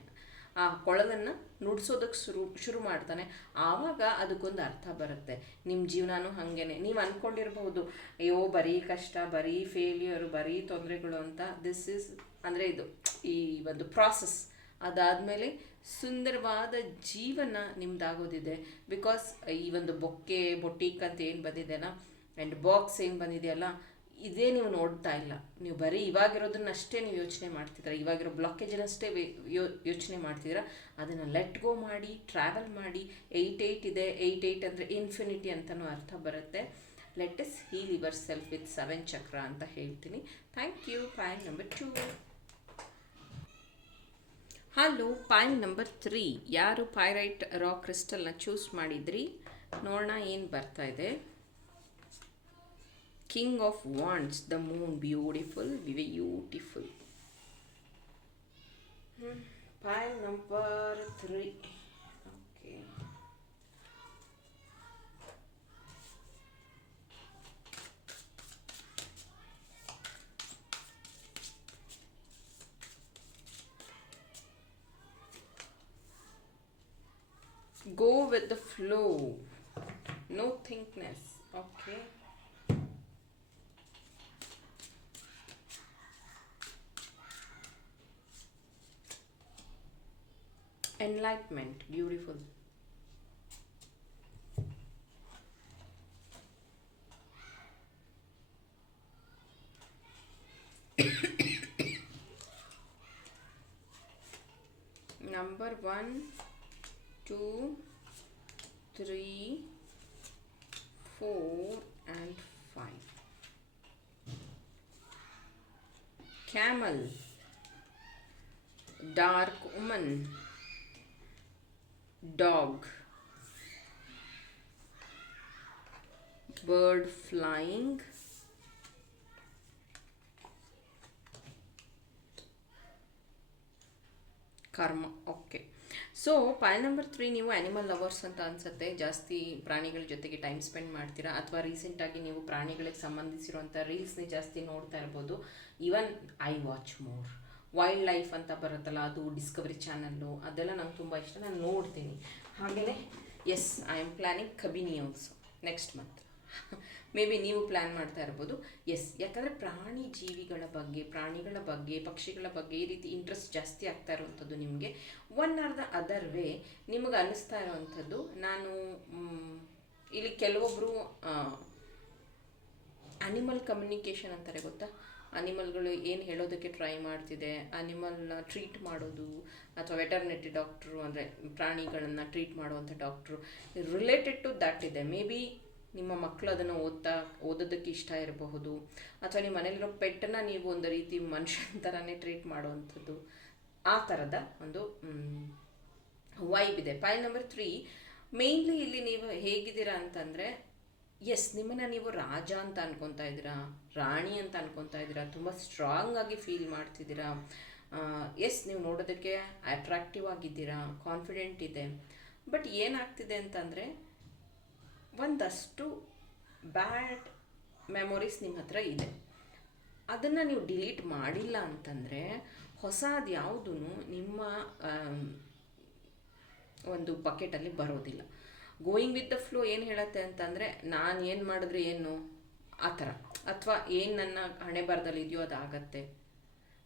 ಆ ಕೊಳಲನ್ನು ನುಡ್ಸೋದಕ್ಕೆ ಶುರು ಶುರು ಮಾಡ್ತಾನೆ. ಆವಾಗ ಅದಕ್ಕೊಂದು ಅರ್ಥ ಬರುತ್ತೆ. ನಿಮ್ಮ ಜೀವನನೂ ಹಾಗೇನೆ. ನೀವು ಅಂದ್ಕೊಂಡಿರ್ಬೋದು ಅಯ್ಯೋ ಬರೀ ಕಷ್ಟ, ಬರೀ ಫೇಲ್ಯೂರು ಬರೀ ತೊಂದರೆಗಳು ಅಂತ. ದಿಸ್ ಈಸ್ ಅಂದರೆ ಇದು, ಈ ಒಂದು ಪ್ರಾಸೆಸ್ ಅದಾದಮೇಲೆ ಸುಂದರವಾದ ಜೀವನ ನಿಮ್ದಾಗೋದಿದೆ. ಬಿಕಾಸ್ ಈ ಒಂದು ಬೊಕ್ಕೆ ಬೊಟ್ಟಿಕ್ ಅಂತ ಏನು ಬಂದಿದೆಯಲ್ಲ ಆ್ಯಂಡ್ ಬಾಕ್ಸ್ ಏನು ಬಂದಿದೆಯಲ್ಲ? ಇದೇ ನೀವು ನೋಡ್ತಾ ಇಲ್ಲ. ನೀವು ಬರೀ ಇವಾಗಿರೋದನ್ನಷ್ಟೇ ನೀವು ಯೋಚನೆ ಮಾಡ್ತಿದ್ದೀರ. ಇವಾಗಿರೋ ಬ್ಲಾಕೇಜನ್ನಷ್ಟೇ ಯೋಚನೆ ಮಾಡ್ತಿದ್ದೀರ. ಅದನ್ನು ಲೆಟ್ ಗೋ ಮಾಡಿ ಟ್ರಾವೆಲ್ ಮಾಡಿ ಏಯ್ಟ್ ಏಯ್ಟ್ ಇದೆ. ಏಯ್ಟ್ ಏಯ್ಟ್ ಅಂದರೆ ಇನ್ಫಿನಿಟಿ ಅಂತಲೂ ಅರ್ಥ ಬರುತ್ತೆ. Let is heal yourself with seven chakra ಅಂತ ಹೇಳ್ತೀನಿ. Thank you point number two hello point number three ಯಾರು ಪೈರೈಟ್ ರಾ ಕ್ರಿಸ್ಟಲ್ನ ಚೂಸ್ ಮಾಡಿದ್ರಿ? ನೋಡೋಣ ಏನು ಬರ್ತಾ ಇದೆ. King of wands the moon beautiful beautiful. Hmm. pile number three. Okay. Go with the flow. No thinkness okay enlightenment. Beautiful. Number 1 2 3 4 and 5 camel. Dark woman. Dog. Bird flying. ಕರ್ಮ ಓಕೆ ಸೊ ಪಾಯ್ ನಂಬರ್ ತ್ರೀ ನೀವು ಆ್ಯನಿಮಲ್ ಲವರ್ಸ್ ಅಂತ ಅನ್ಸುತ್ತೆ. ಜಾಸ್ತಿ ಪ್ರಾಣಿಗಳ ಜೊತೆಗೆ ಟೈಮ್ ಸ್ಪೆಂಡ್ ಮಾಡ್ತೀರಾ? ಅಥವಾ ರೀಸೆಂಟಾಗಿ ನೀವು ಪ್ರಾಣಿಗಳಿಗೆ ಸಂಬಂಧಿಸಿರುವಂಥ ರೀಲ್ಸ್ನೇ ಜಾಸ್ತಿ ನೋಡ್ತಾ ಇರ್ಬೋದು. Even I watch more wildlife ಅಂತ ಬರುತ್ತಲ್ಲ, ಅದು ಡಿಸ್ಕವರಿ ಚಾನಲ್ಲು ಅದೆಲ್ಲ ನಂಗೆ ತುಂಬ ಇಷ್ಟ. ನಾನು ನೋಡ್ತೀನಿ. ಹಾಗೆಯೇ yes I am planning Kabini also next month maybe ನೀವು ಪ್ಲ್ಯಾನ್ ಮಾಡ್ತಾ ಇರ್ಬೋದು. ಎಸ್ ಯಾಕಂದರೆ ಪ್ರಾಣಿ ಜೀವಿಗಳ ಬಗ್ಗೆ, ಪ್ರಾಣಿಗಳ ಬಗ್ಗೆ, ಪಕ್ಷಿಗಳ ಬಗ್ಗೆ ಈ ರೀತಿ ಇಂಟ್ರೆಸ್ಟ್ ಜಾಸ್ತಿ ಆಗ್ತಾ ಇರುವಂಥದ್ದು ನಿಮಗೆ. One or the other way ನಿಮಗೆ ಅನ್ನಿಸ್ತಾ ಇರುವಂಥದ್ದು, ನಾನು ಇಲ್ಲಿ ಕೆಲವೊಬ್ಬರು ಅನಿಮಲ್ ಕಮ್ಯುನಿಕೇಷನ್ ಅಂತಾರೆ ಗೊತ್ತಾ? ಅನಿಮಲ್ಗಳು ಏನು ಹೇಳೋದಕ್ಕೆ ಟ್ರೈ ಮಾಡ್ತಿದೆ? ಅನಿಮಲ್ನ ಟ್ರೀಟ್ ಮಾಡೋದು ಅಥವಾ ವೆಟರ್ನಿಟಿ ಡಾಕ್ಟ್ರು ಅಂದರೆ ಪ್ರಾಣಿಗಳನ್ನು ಟ್ರೀಟ್ ಮಾಡುವಂಥ ಡಾಕ್ಟ್ರು ರಿಲೇಟೆಡ್ ಟು ದಟ್ ಇದೆ. ಮೇ ಬಿ ನಿಮ್ಮ ಮಕ್ಕಳು ಅದನ್ನು ಓದ್ತಾ, ಓದೋದಕ್ಕೆ ಇಷ್ಟ ಇರಬಹುದು. ಅಥವಾ ನಿಮ್ಮ ಮನೇಲಿರೋ ಪೆಟ್ಟನ್ನು ನೀವು ಒಂದು ರೀತಿ ಮನುಷ್ಯನ ಥರನೇ ಟ್ರೀಟ್ ಮಾಡುವಂಥದ್ದು. ಆ ಥರದ ಒಂದು ವೈಬ್ ಇದೆ. ಫೈಲ್ ನಂಬರ್ ತ್ರೀ ಮೇಯ್ನ್ಲಿ ಇಲ್ಲಿ ನೀವು ಹೇಗಿದ್ದೀರಾ ಅಂತಂದರೆ ಎಸ್ ನಿಮ್ಮನ್ನು ನೀವು ರಾಜ ಅಂತ ಅನ್ಕೊತಾ ಇದ್ದೀರಾ? ರಾಣಿ ಅಂತ ಅನ್ಕೊತಾ ಇದ್ದೀರಾ? ತುಂಬ ಸ್ಟ್ರಾಂಗ್ ಆಗಿ ಫೀಲ್ ಮಾಡ್ತಿದ್ದೀರಾ? ಎಸ್ ನೀವು ನೋಡೋದಕ್ಕೆ ಅಟ್ರಾಕ್ಟಿವ್ ಆಗಿದ್ದೀರಾ? ಕಾನ್ಫಿಡೆಂಟ್ ಇದೆ. ಬಟ್ ಏನಾಗ್ತಿದೆ ಅಂತಂದರೆ, ಒಂದಷ್ಟು ಬ್ಯಾಡ್ ಮೆಮೊರೀಸ್ ನಿಮ್ಮ ಹತ್ರ ಇದೆ. ಅದನ್ನು ನೀವು ಡಿಲೀಟ್ ಮಾಡಿಲ್ಲ ಅಂತಂದರೆ, ಹೊಸದು ಯಾವುದೂ ನಿಮ್ಮ ಒಂದು ಬಕೆಟಲ್ಲಿ ಬರೋದಿಲ್ಲ. ಗೋಯಿಂಗ್ ವಿತ್ ದ ಫ್ಲೋ ಏನು ಹೇಳುತ್ತೆ ಅಂತಂದರೆ, ನಾನು ಏನು ಮಾಡಿದ್ರೆ ಏನು? ಆ ಥರ. ಅಥವಾ ಏನು ನನ್ನ ಹಣೆ ಬರದಲ್ಲಿ ಇದೆಯೋ ಅದು ಆಗತ್ತೆ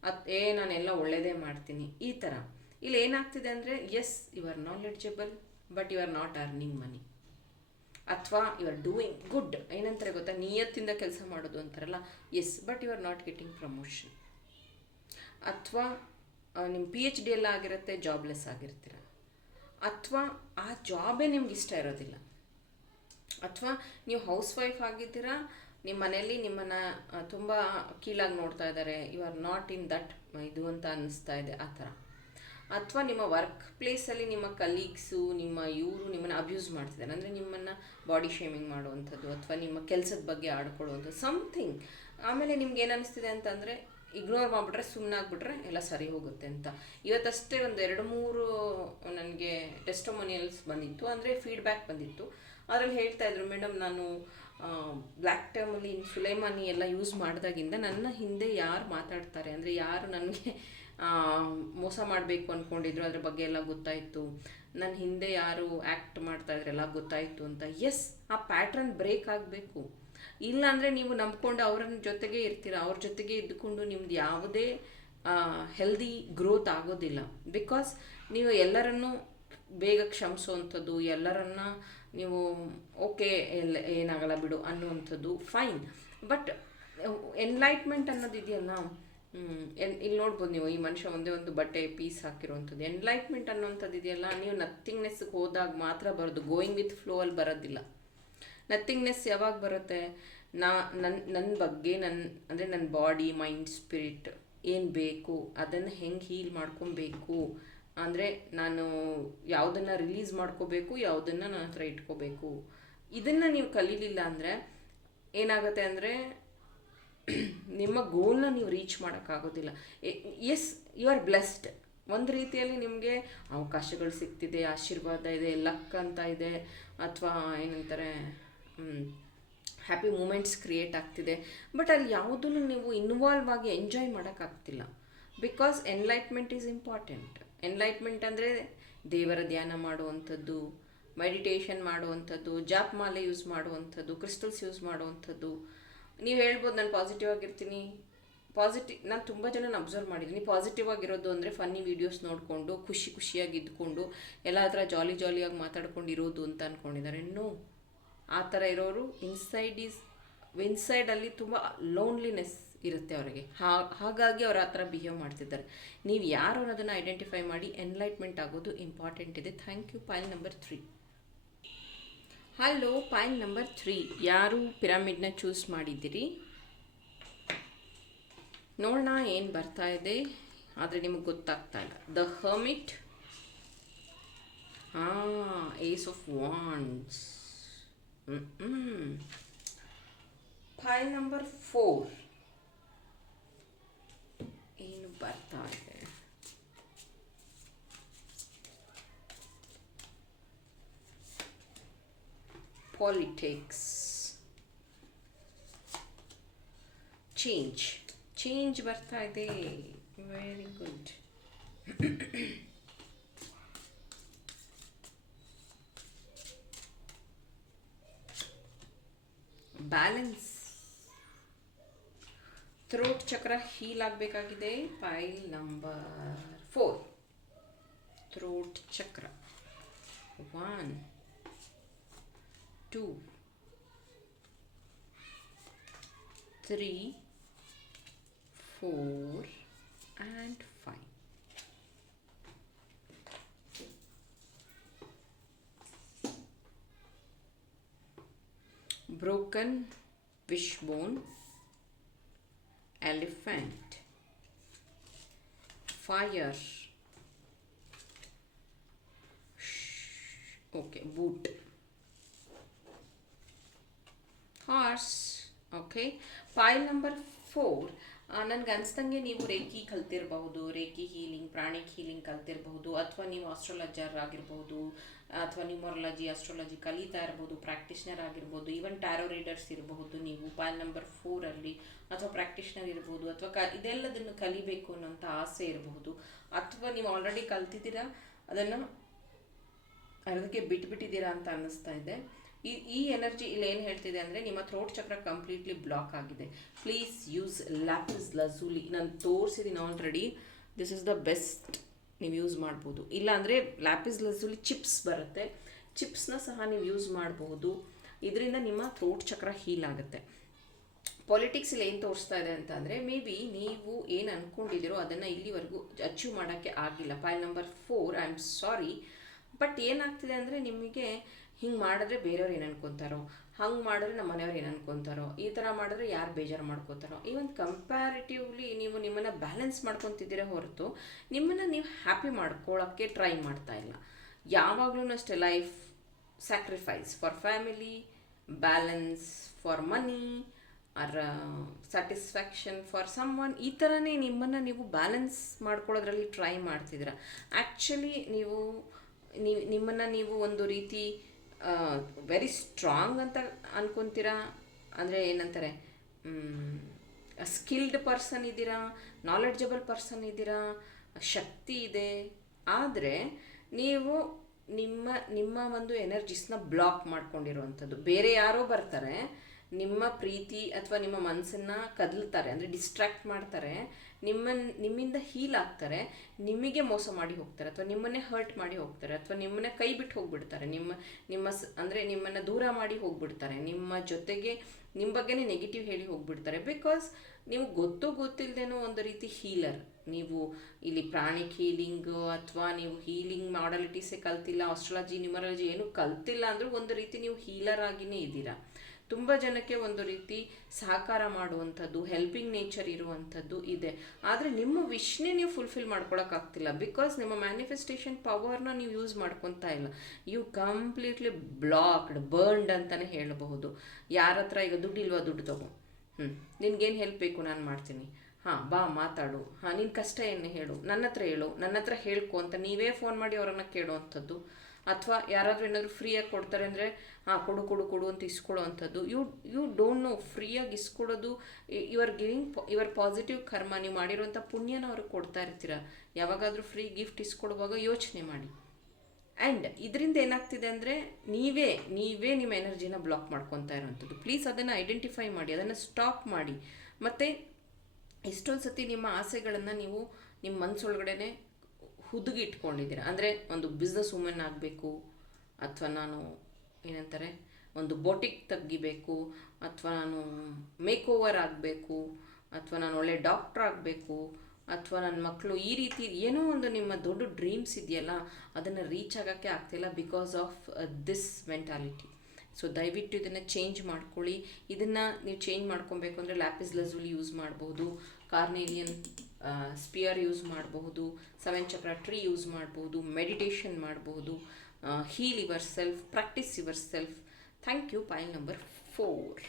ಅತ್, ಏ, ನಾನೆಲ್ಲ ಒಳ್ಳೆಯದೇ ಮಾಡ್ತೀನಿ. ಈ ಥರ. ಇಲ್ಲಿ ಏನಾಗ್ತಿದೆ ಅಂದರೆ yes you are knowledgeable but you are not earning money ಅಥವಾ ಯು ಆರ್ ಡೂಯಿಂಗ್ ಗುಡ್ ಏನಂತಾರೆ ಗೊತ್ತಾ? ನಿಯತ್ತಿಂದ ಕೆಲಸ ಮಾಡೋದು ಅಂತಾರಲ್ಲ. Yes but you are not getting promotion ಅಥವಾ ನಿಮ್ಮ ಪಿ ಎಚ್ ಡಿ ಎಲ್ಲ ಆಗಿರುತ್ತೆ ಜಾಬ್ಲೆಸ್ ಆಗಿರ್ತೀರ. ಅಥವಾ ಆ ಜಾಬೇ ನಿಮ್ಗೆ ಇಷ್ಟ ಇರೋದಿಲ್ಲ. ಅಥವಾ ನೀವು ಹೌಸ್ ವೈಫ್ ಆಗಿದ್ದೀರಾ ನಿಮ್ಮ ಮನೆಯಲ್ಲಿ ನಿಮ್ಮನ್ನು ತುಂಬ ಕೀಳಾಗಿ ನೋಡ್ತಾ ಇದ್ದಾರೆ you are not in that ಇದು ಅಂತ ಅನ್ನಿಸ್ತಾ ಇದೆ ಆ ಥರ. ಅಥವಾ ನಿಮ್ಮ ವರ್ಕ್ ಪ್ಲೇಸಲ್ಲಿ ನಿಮ್ಮ ಕಲೀಗ್ಸು ನಿಮ್ಮ ಇವರು ನಿಮ್ಮನ್ನು ಅಬ್ಯೂಸ್ ಮಾಡ್ತಿದ್ದಾರೆ. ಅಂದರೆ ನಿಮ್ಮನ್ನು ಬಾಡಿ ಶೇಮಿಂಗ್ ಮಾಡುವಂಥದ್ದು ಅಥವಾ ನಿಮ್ಮ ಕೆಲಸದ ಬಗ್ಗೆ ಆಡ್ಕೊಳ್ಳುವಂಥದ್ದು ಸಮಥಿಂಗ್ ಆಮೇಲೆ ನಿಮ್ಗೆ ಏನು ಅನ್ನಿಸ್ತಿದೆ ಅಂತಂದರೆ ಇಗ್ನೋರ್ ಮಾಡಿಬಿಟ್ರೆ ಸುಮ್ಮನಾಗ್ಬಿಟ್ರೆ ಎಲ್ಲ ಸರಿ ಹೋಗುತ್ತೆ ಅಂತ. ಇವತ್ತಷ್ಟೇ ಒಂದು ಎರಡು ಮೂರು ನನಗೆ ಟೆಸ್ಟಮೋನಿಯಲ್ಸ್ ಬಂದಿತ್ತು, ಅಂದರೆ ಫೀಡ್ಬ್ಯಾಕ್ ಬಂದಿತ್ತು. ಅದರಲ್ಲಿ ಹೇಳ್ತಾ ಇದ್ರು ಮೇಡಮ್ ನಾನು ಬ್ಲ್ಯಾಕ್ ಟೈಮಲ್ಲಿ ಸುಲೈಮಾನಿ ಎಲ್ಲ ಯೂಸ್ ಮಾಡಿದಾಗಿಂದ ನನ್ನ ಹಿಂದೆ ಯಾರು ಮಾತಾಡ್ತಾರೆ? ಅಂದರೆ ಯಾರು ನನಗೆ ಮೋಸ ಮಾಡಬೇಕು ಅಂದ್ಕೊಂಡಿದ್ರು ಅದ್ರ ಬಗ್ಗೆ ಎಲ್ಲ ಗೊತ್ತಾಯಿತು. ನನ್ನ ಹಿಂದೆ ಯಾರು ಆ್ಯಕ್ಟ್ ಮಾಡ್ತಾ ಇದ್ರೆಲ್ಲ ಗೊತ್ತಾಯಿತು ಅಂತ. ಎಸ್ ಆ ಪ್ಯಾಟ್ರನ್ ಬ್ರೇಕ್ ಆಗಬೇಕು. ಇಲ್ಲಾಂದರೆ ನೀವು ನಂಬ್ಕೊಂಡು ಅವ್ರ ಜೊತೆಗೆ ಇರ್ತೀರ, ಅವ್ರ ಜೊತೆಗೆ ಇದ್ದುಕೊಂಡು ನಿಮ್ದು ಯಾವುದೇ ಹೆಲ್ದಿ ಗ್ರೋತ್ ಆಗೋದಿಲ್ಲ. ಬಿಕಾಸ್ ನೀವು ಎಲ್ಲರನ್ನು ಬೇಗ ಕ್ಷಮಿಸುವಂಥದ್ದು, ಎಲ್ಲರನ್ನ ನೀವು, ಓಕೆ ಎಲ್ಲ ಏನಾಗಲ್ಲ ಬಿಡು ಅನ್ನುವಂಥದ್ದು ಫೈನ್ ಬಟ್ ಎನ್ಲೈಟ್ಮೆಂಟ್ ಅನ್ನೋದು ಇದೆಯಲ್ಲ ಎನ್ ಇಲ್ಲಿ ನೋಡ್ಬೋದು ನೀವು ಈ ಮನುಷ್ಯ ಒಂದೇ ಒಂದು ಬಟ್ಟೆ ಪೀಸ್ ಹಾಕಿರುವಂಥದ್ದು. ಎನ್ಲೈಟ್ಮೆಂಟ್ ಅನ್ನೋಂಥದ್ದು ಇದೆಯಲ್ಲ, ನೀವು ನಥಿಂಗ್ನೆಸ್ಗೆ ಹೋದಾಗ ಮಾತ್ರ ಬರೋದು. ಗೋಯಿಂಗ್ ವಿತ್ ಫ್ಲೋ ಅಲ್ಲಿ ಬರೋದಿಲ್ಲ. ನಥಿಂಗ್ನೆಸ್ ಯಾವಾಗ ಬರುತ್ತೆ? ನಾ ನನ್ನ ನನ್ನ ಬಗ್ಗೆ ನನ್ನ ಅಂದರೆ ನನ್ನ ಬಾಡಿ ಮೈಂಡ್ ಸ್ಪಿರಿಟ್ ಏನು ಬೇಕು, ಅದನ್ನು ಹೆಂಗೆ ಹೀಲ್ ಮಾಡ್ಕೊಬೇಕು, ಅಂದರೆ ನಾನು ಯಾವುದನ್ನು ರಿಲೀಸ್ ಮಾಡ್ಕೋಬೇಕು, ಯಾವುದನ್ನು ನನ್ನ ಹತ್ರ ಇಟ್ಕೋಬೇಕು. ಇದನ್ನು ನೀವು ಕಲೀಲಿಲ್ಲ ಅಂದರೆ ಏನಾಗುತ್ತೆ ಅಂದರೆ ನಿಮ್ಮ ಗೋಲ್ನ ನೀವು ರೀಚ್ ಮಾಡೋಕ್ಕಾಗೋದಿಲ್ಲ ಎಸ್ ಯು ಆರ್ ಬ್ಲೆಸ್ಡ್ ಒಂದು ರೀತಿಯಲ್ಲಿ ನಿಮಗೆ ಅವಕಾಶಗಳು ಸಿಗ್ತಿದೆ, ಆಶೀರ್ವಾದ ಇದೆ ಲಕ್ ಅಂತ ಇದೆ, ಅಥವಾ ಏನಂತಾರೆ ಹ್ಯಾಪಿ ಮೂಮೆಂಟ್ಸ್ ಕ್ರಿಯೇಟ್ ಆಗ್ತಿದೆ. ಬಟ್ ಅಲ್ಲಿ ಯಾವುದನ್ನು ನೀವು ಇನ್ವಾಲ್ವ್ ಆಗಿ enjoy ಮಾಡೋಕ್ಕಾಗ್ತಿಲ್ಲ. Because enlightenment is important enlightenment ಅಂದರೆ ದೇವರ ಧ್ಯಾನ ಮಾಡುವಂಥದ್ದು ಮೆಡಿಟೇಷನ್ ಮಾಡುವಂಥದ್ದು, ಜಾಪ್ ಮಾಲೆ ಯೂಸ್ ಮಾಡುವಂಥದ್ದು ಕ್ರಿಸ್ಟಲ್ಸ್ ಯೂಸ್ ಮಾಡುವಂಥದ್ದು. ನೀವು ಹೇಳ್ಬೋದು ನಾನು ಪಾಸಿಟಿವ್ ಆಗಿರ್ತೀನಿ. ಪಾಸಿಟಿವ್ ನಾನು ತುಂಬ ಜನ ಅಬ್ಸರ್ವ್ ಮಾಡಿದ್ದೀನಿ. ಪಾಸಿಟಿವ್ ಆಗಿರೋದು ಅಂದರೆ ಫನ್ನಿ ವೀಡಿಯೋಸ್ ನೋಡಿಕೊಂಡು, ಖುಷಿ ಖುಷಿಯಾಗಿ ಇದ್ಕೊಂಡು ಎಲ್ಲ ಹತ್ರ ಜಾಲಿ ಜಾಲಿಯಾಗಿ ಮಾತಾಡ್ಕೊಂಡು ಇರೋದು ಅಂತ ಅಂದ್ಕೊಂಡಿದ್ದಾರೆ ನೋ ಆ ಥರ ಇರೋರು ಇನ್ಸೈಡ್ ಈಸ್ ಇನ್ಸೈಡಲ್ಲಿ ತುಂಬ ಲೋನ್ಲಿನೆಸ್ ಇರುತ್ತೆ ಅವರಿಗೆ. ಹಾಗಾಗಿ ಅವ್ರು ಆ ಥರ ಬಿಹೇವ್ ಮಾಡ್ತಿದ್ದಾರೆ. ನೀವು ಯಾರು ಅನ್ನೋದನ್ನು ಐಡೆಂಟಿಫೈ ಮಾಡಿ ಎನ್ಲೈಟ್ಮೆಂಟ್ ಆಗೋದು ಇಂಪಾರ್ಟೆಂಟ್ ಇದೆ. Thank you point number three hello point number three ಯಾರು ಪಿರಾಮಿಡ್ನ ಚೂಸ್ ಮಾಡಿದ್ದೀರಿ? ನೋಡೋಣ, ಏನು ಬರ್ತಾ ಇದೆ. ಆದರೆ ನಿಮಗೆ ಗೊತ್ತಾಗ್ತಾ ಇಲ್ಲ. ದ ಹರ್ಮಿಟ್ ಹಾಂ ace of wands file number four ಏನು ಬರ್ತಾ ಇದೆ? ಪಾಲಿಟಿಕ್ಸ್ ಚೇಂಜ್ ಚೇಂಜ್ ಬರ್ತಾ ಇದೆ. Very good balance throat chakra heal ಆಗಬೇಕಾಗಿದೆ. File number four throat chakra one two three four and Broken wishbone, elephant, fire, okay, boot, horse, okay. Pile number four. ನನಗೆ ಅನ್ಸ್ದಂಗೆ ನೀವು ರೇಖಿ ಕಲ್ತಿರಬಹುದು ರೇಖಿ ಹೀಲಿಂಗ್ ಪ್ರಾಣಿಕ್ ಹೀಲಿಂಗ್ ಕಲ್ತಿರಬಹುದು ಅಥವಾ ನೀವು ಆಸ್ಟ್ರಾಲಜರ್ ಆಗಿರ್ಬೋದು ಅಥವಾ ನ್ಯೂಮರಾಲಜಿ ಆಸ್ಟ್ರಾಲಜಿ ಕಲಿತಾ ಇರ್ಬೋದು ಪ್ರಾಕ್ಟೀಷ್ನರ್ ಆಗಿರ್ಬೋದು ಈವನ್ ಟ್ಯಾರೋ ರೀಡರ್ಸ್ ಇರಬಹುದು, ನೀವು ಪಾನ್ ನಂಬರ್ ಫೋರಲ್ಲಿ ಅಥವಾ ಪ್ರಾಕ್ಟೀಷ್ನರ್ ಇರ್ಬೋದು, ಅಥವಾ ಕ, ಇದೆಲ್ಲದನ್ನು ಕಲಿಬೇಕು ಅನ್ನೋಂಥ ಆಸೆ ಇರಬಹುದು. ಅಥವಾ ನೀವು ಆಲ್ರೆಡಿ ಕಲ್ತಿದ್ದೀರಾ, ಅದನ್ನು ಅದಕ್ಕೆ ಬಿಟ್ಬಿಟ್ಟಿದ್ದೀರಾ ಅಂತ ಅನ್ನಿಸ್ತಾ ಇದೆ. ಈ ಈ ಎನರ್ಜಿ ಇಲ್ಲಿ ಏನು ಹೇಳ್ತಿದೆ ಅಂದರೆ ನಿಮ್ಮ ಥ್ರೋಟ್ ಚಕ್ರ ಕಂಪ್ಲೀಟ್ಲಿ ಬ್ಲಾಕ್ ಆಗಿದೆ. ಪ್ಲೀಸ್ ಯೂಸ್ ಲ್ಯಾಪಿಸ್ ಲಸೂಲಿ ನಾನು ತೋರಿಸಿದ್ದೀನಿ already this is the best ನೀವು ಯೂಸ್ ಮಾಡ್ಬೋದು. ಇಲ್ಲಾಂದರೆ ಲ್ಯಾಪಿಸ್ ಲಝೂಲಿ ಚಿಪ್ಸ್ ಬರುತ್ತೆ. ಚಿಪ್ಸ್ನ ಸಹ ನೀವು ಯೂಸ್ ಮಾಡಬಹುದು ಇದರಿಂದ ನಿಮ್ಮ ಥ್ರೋಟ್ ಚಕ್ರ ಹೀಲ್ ಆಗುತ್ತೆ. ಪಾಲಿಟಿಕ್ಸಲ್ಲಿ ಏನು ತೋರಿಸ್ತಾ ಇದೆ ಅಂತ ಅಂದರೆ ಮೇ ಬಿ ನೀವು ಏನು ಅಂದ್ಕೊಂಡಿದ್ದೀರೋ ಅದನ್ನು ಇಲ್ಲಿವರೆಗೂ ಅಚೀವ್ ಮಾಡೋಕ್ಕೆ ಆಗಿಲ್ಲ. File number four I am sorry but ಏನಾಗ್ತಿದೆ ಅಂದರೆ ನಿಮಗೆ ಹಿಂಗೆ ಮಾಡಿದ್ರೆ ಬೇರೆಯವ್ರು ಏನು ಅನ್ಕೊತಾರೋ. ಹಂಗೆ ಮಾಡಿದ್ರೆ ನಮ್ಮ ಮನೆಯವ್ರು ಏನು ಅನ್ಕೊತಾರೋ, ಈ ಥರ ಮಾಡಿದ್ರೆ ಯಾರು ಬೇಜಾರು ಮಾಡ್ಕೋತಾರೋ ಒಂದು ಕಂಪ್ಯಾರಿಟಿವ್ಲಿ ನೀವು ನಿಮ್ಮನ್ನು ಬ್ಯಾಲೆನ್ಸ್ ಮಾಡ್ಕೊತಿದ್ದೀರೇ ಹೊರತು ನಿಮ್ಮನ್ನು ನೀವು ಹ್ಯಾಪಿ ಮಾಡ್ಕೊಳ್ಳೋಕ್ಕೆ ಟ್ರೈ ಮಾಡ್ತಾ ಇಲ್ಲ. ಯಾವಾಗಲೂ ಅಷ್ಟೇ life sacrifice for family balance for money or satisfaction for someone ಈ ಥರನೇ ನಿಮ್ಮನ್ನು ನೀವು ಬ್ಯಾಲೆನ್ಸ್ ಮಾಡ್ಕೊಳ್ಳೋದ್ರಲ್ಲಿ ಟ್ರೈ ಮಾಡ್ತಿದ್ದೀರ. ಆ್ಯಕ್ಚುಲಿ ನೀವು ನೀವು, ನಿಮ್ಮನ್ನು ನೀವು ಒಂದು ರೀತಿ ವೆರಿ ಸ್ಟ್ರಾಂಗ್ ಅಂತ ಅನ್ಕೊಂತೀರಾ? ಅಂದರೆ ಏನಂತಾರೆ ಸ್ಕಿಲ್ಡ್ ಪರ್ಸನ್ ಇದ್ದೀರಾ? ನಾಲೆಡ್ಜಬಲ್ ಪರ್ಸನ್ ಇದ್ದೀರಾ? ಶಕ್ತಿ ಇದೆ. ಆದರೆ ನೀವು ನಿಮ್ಮ ನಿಮ್ಮ ಒಂದು ಎನರ್ಜಿಸ್ನ ಬ್ಲಾಕ್ ಮಾಡ್ಕೊಂಡಿರುವಂಥದ್ದು. ಬೇರೆ ಯಾರೋ ಬರ್ತಾರೆ, ನಿಮ್ಮ ಪ್ರೀತಿ ಅಥವಾ ನಿಮ್ಮ ಮನಸ್ಸನ್ನು ಕದಲ್ತಾರೆ, ಅಂದರೆ ಡಿಸ್ಟ್ರ್ಯಾಕ್ಟ್ ಮಾಡ್ತಾರೆ. ನಿಮ್ಮ ನಿಮ್ಮಿಂದ ಹೀಲ್ ಆಗ್ತಾರೆ, ನಿಮಗೆ ಮೋಸ ಮಾಡಿ ಹೋಗ್ತಾರೆ, ಅಥವಾ ನಿಮ್ಮನ್ನೇ ಹರ್ಟ್ ಮಾಡಿ ಹೋಗ್ತಾರೆ, ಅಥವಾ ನಿಮ್ಮನ್ನ ಕೈ ಬಿಟ್ಟು ಹೋಗ್ಬಿಡ್ತಾರೆ, ನಿಮ್ಮ ನಿಮ್ಮ ಅಂದರೆ ನಿಮ್ಮನ್ನು ದೂರ ಮಾಡಿ ಹೋಗ್ಬಿಡ್ತಾರೆ, ನಿಮ್ಮ ಜೊತೆಗೆ, ನಿಮ್ಮ ಬಗ್ಗೆನೇ ನೆಗೆಟಿವ್ ಹೇಳಿ ಹೋಗ್ಬಿಡ್ತಾರೆ ಬಿಕಾಸ್ ನೀವು ಗೊತ್ತು ಗೊತ್ತಿಲ್ಲದೇನೋ ಒಂದು ರೀತಿ ಹೀಲರ್ ನೀವು ಇಲ್ಲಿ ಪ್ರಾಣಿಕ್ ಹೀಲಿಂಗ್ ಅಥವಾ ನೀವು ಹೀಲಿಂಗ್ ಮಾಡಲಿಟೀಸೇ ಕಲ್ತಿಲ್ಲ ಆಸ್ಟ್ರಾಲಜಿ ನ್ಯೂಮರಾಲಜಿ ಏನು ಕಲ್ತಿಲ್ಲ ಅಂದರೂ ಒಂದು ರೀತಿ ನೀವು ಹೀಲರ್ ಆಗಿನೇ ಇದ್ದೀರಾ. ತುಂಬ ಜನಕ್ಕೆ ಒಂದು ರೀತಿ ಸಹಕಾರ ಮಾಡುವಂಥದ್ದು ಹೆಲ್ಪಿಂಗ್ ನೇಚರ್ ಇರುವಂಥದ್ದು ಇದೆ. ಆದರೆ ನಿಮ್ಮ ವಿಷ್ನೇ ನೀವು ಫುಲ್ಫಿಲ್ ಮಾಡ್ಕೊಳಕ್ಕಾಗ್ತಿಲ್ಲ. ಬಿಕಾಸ್ ನಿಮ್ಮ ಮ್ಯಾನಿಫೆಸ್ಟೇಷನ್ ಪವರ್ನ ನೀವು ಯೂಸ್ ಮಾಡ್ಕೊತಾ ಇಲ್ಲ. ಯು ಕಂಪ್ಲೀಟ್ಲಿ ಬ್ಲಾಕ್ಡ್ ಬರ್ನ್ಡ್ ಅಂತಲೇ ಹೇಳಬಹುದು. ಯಾರ ಹತ್ರ ಈಗ ದುಡ್ಡು ಇಲ್ವಾ ದುಡ್ಡು ತಗೋ? ಹ್ಞೂ ನಿನ್ಗೇನು ಹೆಲ್ಪ್ ಬೇಕು? ನಾನು ಮಾಡ್ತೀನಿ. ಹಾಂ, ಬಾ, ಮಾತಾಡು. ಹಾಂ ನಿನ್ನ ಕಷ್ಟ ಏನು ಹೇಳು? ನನ್ನ ಹತ್ರ ಹೇಳು. ನನ್ನ ಹತ್ರ ಹೇಳ್ಕೊ ಅಂತ ನೀವೇ ಫೋನ್ ಮಾಡಿ ಅವರನ್ನು ಕೇಳುವಂಥದ್ದು ಅಥವಾ ಯಾರಾದರೂ ಏನಾದರೂ ಫ್ರೀಯಾಗಿ ಕೊಡ್ತಾರೆ ಅಂದರೆ, ಹಾಂ, ಕೊಡು ಕೊಡು ಕೊಡು ಅಂತ ಇಸ್ಕೊಳ್ಳೋ ಅಂಥದ್ದು. ಯು ಯು ಡೋಂಟ್ ನೋ ಫ್ರೀಯಾಗಿ ಇಸ್ಕೊಡೋದು you are giving your positive karma. ನೀವು ಮಾಡಿರುವಂಥ ಪುಣ್ಯನ ಅವ್ರಿಗೆ ಕೊಡ್ತಾ ಇರ್ತೀರ. ಯಾವಾಗಾದರೂ ಫ್ರೀ ಗಿಫ್ಟ್ ಇಸ್ಕೊಡುವಾಗ ಯೋಚನೆ ಮಾಡಿ. ಆ್ಯಂಡ್ ಇದರಿಂದ ಏನಾಗ್ತಿದೆ ಅಂದರೆ, ನೀವೇ ನೀವೇ ನಿಮ್ಮ ಎನರ್ಜಿನ ಬ್ಲಾಕ್ ಮಾಡ್ಕೊತಾ ಇರೋವಂಥದ್ದು ಪ್ಲೀಸ್ ಅದನ್ನು ಐಡೆಂಟಿಫೈ ಮಾಡಿ, ಅದನ್ನು ಸ್ಟಾಪ್ ಮಾಡಿ. ಮತ್ತು ಎಷ್ಟೊಂದು ಸತಿ ನಿಮ್ಮ ಆಸೆಗಳನ್ನು ನೀವು, ನಿಮ್ಮ ಮನಸ್ಸೊಳಗಡೆ ಹುದುಗಿ ಇಟ್ಕೊಂಡಿದ್ದೀರ. ಅಂದರೆ ಒಂದು ಬಿಸ್ನೆಸ್ ವುಮೆನ್ ಆಗಬೇಕು, ಅಥವಾ ನಾನು ಏನಂತಾರೆ, ಒಂದು ಬೋಟಿಕ್ ತೆಗಿಬೇಕು ಅಥವಾ ನಾನು ಮೇಕ್ ಓವರ್ ಆಗಬೇಕು, ಅಥವಾ ನಾನು ಒಳ್ಳೆ ಡಾಕ್ಟ್ರ್ ಆಗಬೇಕು, ಅಥವಾ ನನ್ನ ಮಕ್ಕಳು ಈ ರೀತಿ ಏನೋ ಒಂದು ನಿಮ್ಮ ದೊಡ್ಡ ಡ್ರೀಮ್ಸ್ ಇದೆಯಲ್ಲ, ಅದನ್ನು ರೀಚ್ ಆಗೋಕ್ಕೆ ಆಗ್ತಿಲ್ಲ because of this mentality so ದಯವಿಟ್ಟು ಇದನ್ನು ಚೇಂಜ್ ಮಾಡ್ಕೊಳ್ಳಿ. ಇದನ್ನು ನೀವು ಚೇಂಜ್ ಮಾಡ್ಕೊಬೇಕು ಅಂದರೆ ಲ್ಯಾಪಿಸ್ ಲಜುಲಿ ಯೂಸ್ ಮಾಡ್ಬೋದು. ಕಾರ್ನೇಲಿಯನ್ ಸ್ಪಿಯರ್ ಯೂಸ್ ಮಾಡಬಹುದು ಸೆವೆನ್ ಚಕ್ರ ಟ್ರೀ ಯೂಸ್ ಮಾಡಬಹುದು ಮೆಡಿಟೇಷನ್ ಮಾಡಬಹುದು heal yourself practise yourself thank you point number four